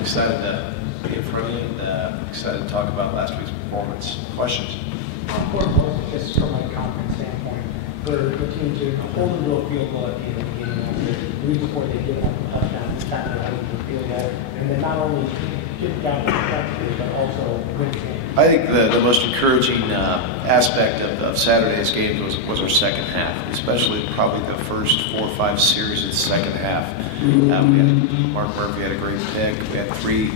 Excited to be in front of you and excited to talk about last week's performance. Questions? How important was it, just from a confidence standpoint, for the team to hold them to a field goal at the end of the game, lose before they give up a touchdown, it's time to hold them to a field goal, and then not only get down to the but also win the game? I think the most encouraging aspect of Saturday's game was our second half, especially probably the first 4 or 5 series of the second half. Mark Murphy had a great pick. We had three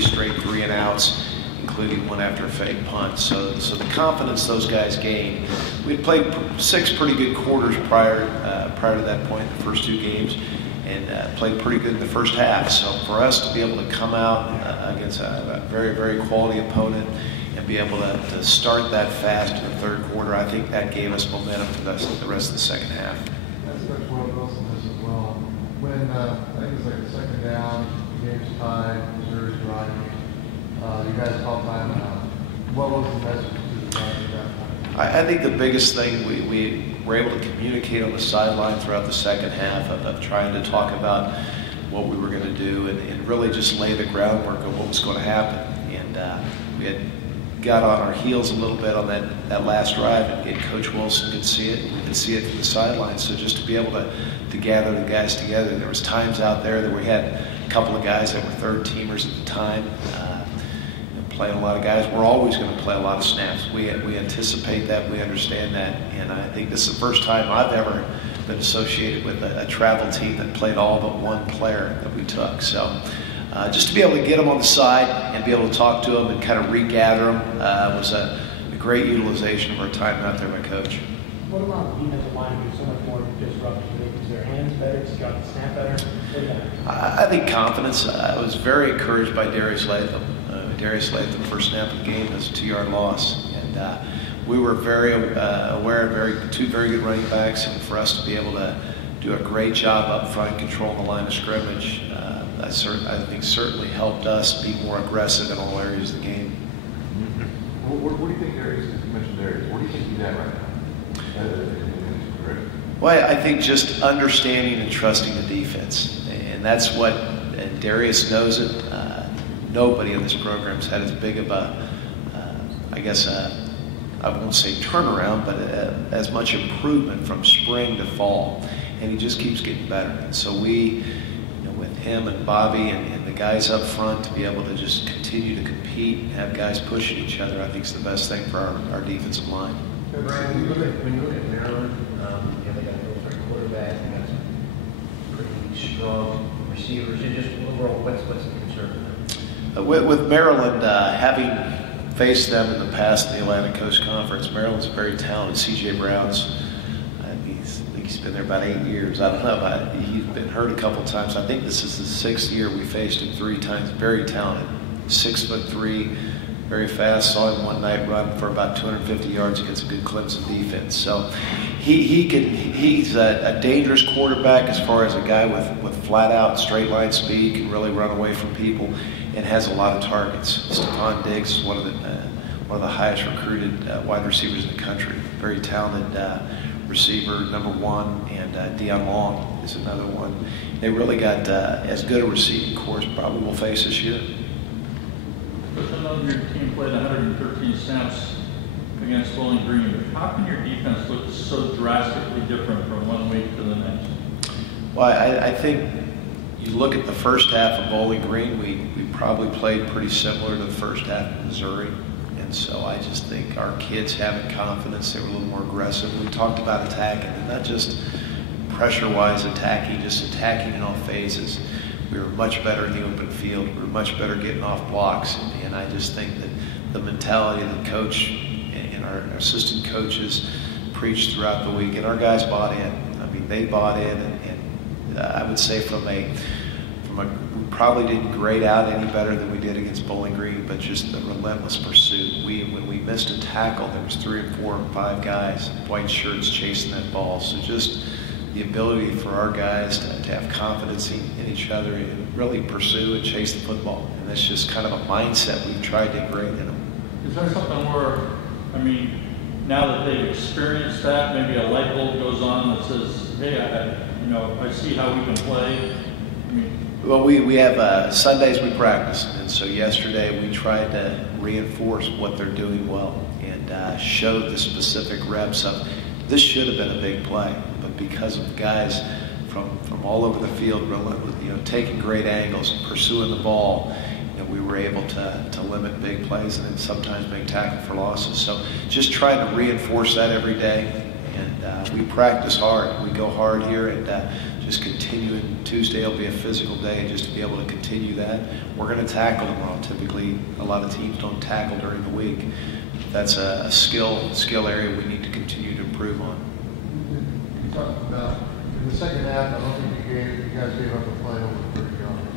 straight 3-and-outs, including one after a fake punt. So the confidence those guys gained. We'd played 6 pretty good quarters prior to that point, the first 2 games, and played pretty good in the first half. So for us to be able to come out against a very, very quality opponent and be able to start that fast in the third quarter, I think that gave us momentum for the rest of the second half. That's Coach Wilson this as well. When I think it was like the second down, the game's tied, Missouri's driving, you guys called timeout. What was the message to the guys at that point? I think the biggest thing we were able to communicate on the sideline throughout the second half of trying to talk about what we were going to do and really just lay the groundwork of what was going to happen. And we had got on our heels a little bit on that last drive, and Coach Wilson could see it. We could see it from the sideline. So just to be able to gather the guys together, there was times out there that we had a couple of guys that were third teamers at the time. Playing a lot of guys. We're always going to play a lot of snaps. We anticipate that. We understand that. And I think this is the first time I've ever been associated with a travel team that played all but one player that we took. So just to be able to get them on the side and be able to talk to them and kind of regather them was a great utilization of our time out there by Coach. What about the defensive line being so much more disruptive? Is their hands better? Does got the snap better? I think confidence. I was very encouraged by Darius Latham. Darius Latham, first snap of the game, was a 2-yard loss. And we were very aware of 2 very good running backs, and for us to be able to do a great job up front, controlling the line of scrimmage, I think certainly helped us be more aggressive in all areas of the game. What do you think Darius, you mentioned Darius, what do you think he's at right now? Well, I think just understanding and trusting the defense. And that's what, and Darius knows it. Nobody in this program's had as big of a, I won't say turnaround, but as much improvement from spring to fall. And he just keeps getting better. And so we, with him and Bobby and the guys up front, to be able to just continue to compete and have guys pushing each other, I think is the best thing for our defensive line. Hey Brian, when you look at Maryland, they got a real great quarterback, they got some pretty strong receivers, and just overall, what's the concern for them? With Maryland, having faced them in the past in the Atlantic Coast Conference, Maryland's very talented. C.J. Brown's, I think he's been there about 8 years. I don't know. He's been hurt a couple times. I think this is the 6th year we faced him 3 times. Very talented. 6'3", very fast. Saw him one night run for about 250 yards against a good Clemson defense. So he's a dangerous quarterback as far as a guy with flat-out straight-line speed, can really run away from people, and has a lot of targets. Stephon Diggs is one of the highest recruited wide receivers in the country. Very talented receiver, number 1, and Deion Long is another one. They really got as good a receiving course probably we'll face this year. Coach, I know your team played 113 snaps against Bowling Green, but how can your defense look so drastically different from one week to the next? Well, I think you look at the first half of Bowling Green, we probably played pretty similar to the first half of Missouri. And so I just think our kids having confidence, they were a little more aggressive. We talked about attacking, and not just pressure-wise attacking, just attacking in all phases. We were much better in the open field. We were much better getting off blocks. And I just think that the mentality that the coach and our assistant coaches preached throughout the week, and our guys bought in. I mean, they bought in, and I would say we probably didn't grade out any better than we did against Bowling Green, but just the relentless pursuit. When we missed a tackle, there was 3 or 4 or 5 guys, white shirts, chasing that ball. So just the ability for our guys to have confidence in each other and really pursue and chase the football. And that's just kind of a mindset we've tried to ingrain in them. Is there something where, now that they've experienced that, maybe a light bulb goes on that says, hey, I see how we can play? Well, we have Sundays we practice, and so yesterday we tried to reinforce what they're doing well and show the specific reps of this should have been a big play, but because of guys from all over the field, taking great angles, pursuing the ball, we were able to limit big plays and then sometimes make tackle for losses. So just trying to reinforce that every day. And we practice hard. We go hard here and just continuing. Tuesday will be a physical day, and just to be able to continue that. We're going to tackle tomorrow. Typically, a lot of teams don't tackle during the week. That's a skill area we need to continue to improve on. You talked about in the second half, I don't think you guys gave up a play over 30 yards.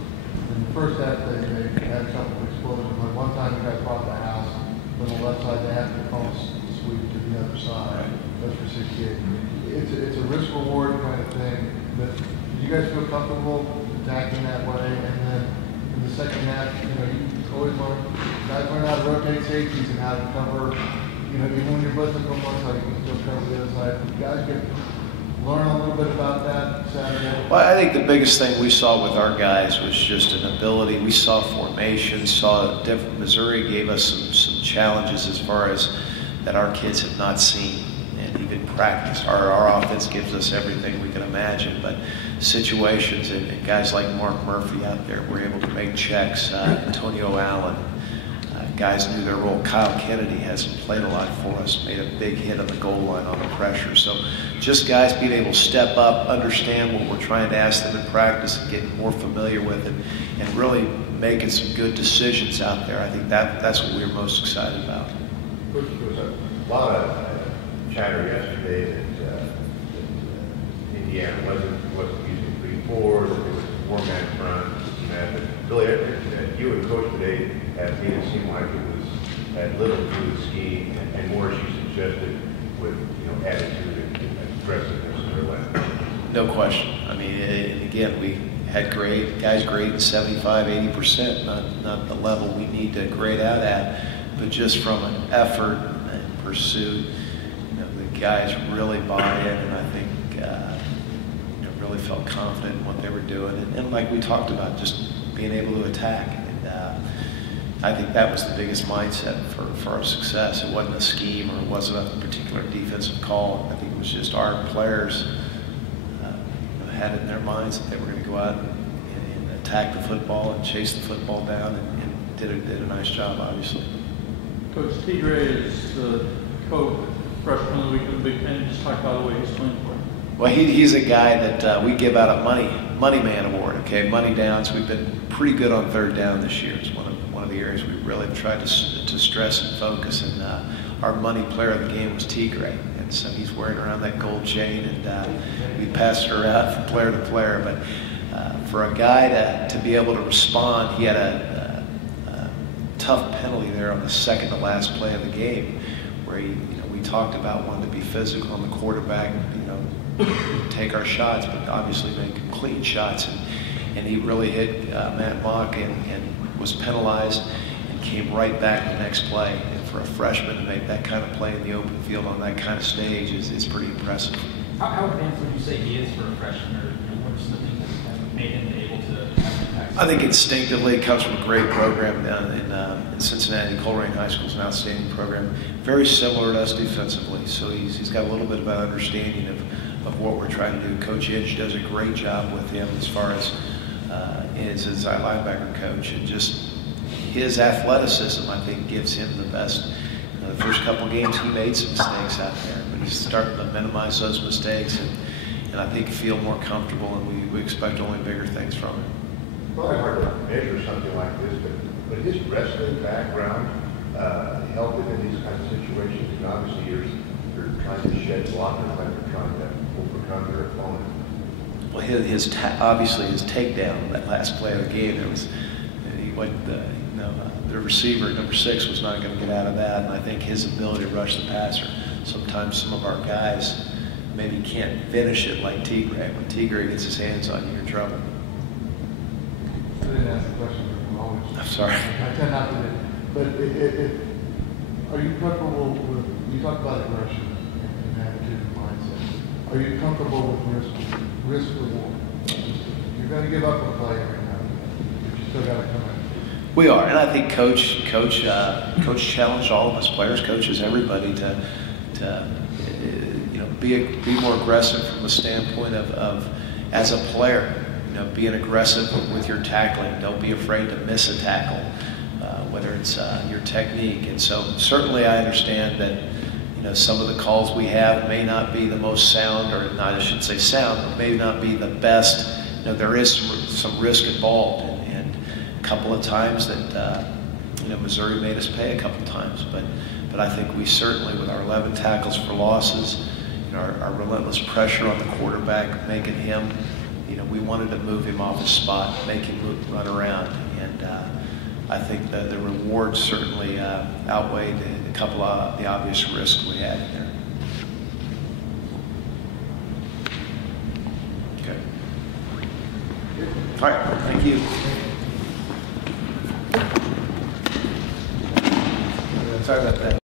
In the first half, they had a couple of explosions. But one time, you guys brought the house from the left side. They had to almost sweep to the other side. That's for 68. It's a risk-reward kind of thing. But did you guys feel comfortable attacking that way? And then in the second half, you always guys learn how to rotate safeties and how to cover. Even when you're blitzing from one side, you can still cover the other side. You guys get learn a little bit about that Saturday? Well, I think the biggest thing we saw with our guys was just an ability. We saw formation, saw different. Missouri gave us some challenges as far as that our kids have not seen and even practiced. Our offense gives us everything we can imagine, but situations and guys like Mark Murphy out there were able to make checks. Antonio Allen. Guys knew their role. Kyle Kennedy hasn't played a lot for us, made a big hit on the goal line on the pressure. So just guys being able to step up, understand what we're trying to ask them in practice and get more familiar with it and really making some good decisions out there. I think that's what we were most excited about. There was a lot of chatter yesterday that Indiana wasn't using 3-4, that there was a 4-man front. But really, you and Coach today have made it seem like it had little to do with scheme and more, as you suggested, with attitude and aggressiveness in their left. No question. I mean, and again, we had guys grading 75, 80%, not the level we need to grade out at, but just from an effort and pursuit, the guys really bought in, and I think really felt confident in what they were doing, and like we talked about, just being able to attack. And I think that was the biggest mindset for our success. It wasn't a scheme or it wasn't a particular defensive call. I think it was just our players had it in their minds that they were going to go out and attack the football and chase the football down, and did a nice job, obviously. Coach Tigre is the co-freshman of the week in the Big Ten. Just talk about the way he's playing for him. Well, he's a guy that we give out a money man award. Okay, money downs. We've been pretty good on third down this year. It's one of the areas we really have tried to stress and focus. And our money player of the game was Tigre, and so he's wearing around that gold chain, and we passed it around from player to player. But for a guy to be able to respond, he had a tough penalty there on the second to last play of the game, where we talked about wanting to be physical on the quarterback, take our shots, but obviously make clean shots. And he really hit Matt Mock and was penalized and came right back the next play. And for a freshman to make that kind of play in the open field on that kind of stage is pretty impressive. How advanced would you say he is for a freshman, or what are some things that made him able to have an impact? I think instinctively it comes from a great program down in Cincinnati. Coleraine High School is an outstanding program, very similar to us defensively. So he's got a little bit of an understanding of what we're trying to do. Coach Edge does a great job with him as far as his linebacker coach, and just his athleticism, I think, gives him the best. The first couple games he made some mistakes out there, but he's starting to minimize those mistakes, and I think feel more comfortable, and we expect only bigger things from him. Probably hard to measure something like this, but his wrestling background helped him in these kinds of situations. And obviously, you're trying to shed blockers, like you're trying to overcome your opponent. Well, obviously his takedown, that last play of the game, there was the receiver, number 6, was not going to get out of that, and I think his ability to rush the passer. Sometimes some of our guys maybe can't finish it like Tigre. When Tigre gets his hands on you, you're in trouble. I didn't ask the question from always. I'm sorry. I tend not to do. But are you comfortable with, you talk about aggression and attitude and mindset. Are you comfortable with risk reward? You're going to give up a play every now still got to come in. We are, and I think Coach challenged all of us, players, coaches, everybody, to be more aggressive from the standpoint of as a player, being aggressive with your tackling. Don't be afraid to miss a tackle, whether it's your technique. And so certainly I understand that some of the calls we have may not be the most sound, or not, I shouldn't say sound, but may not be the best. There is some risk involved, and a couple of times that Missouri made us pay a couple of times. But I think we certainly, with our 11 tackles for losses, our relentless pressure on the quarterback, making him, we wanted to move him off his spot, make him run around, and I think that the rewards certainly outweighed a couple of the obvious risks we had in there. Okay. All right. Thank you. Sorry about that.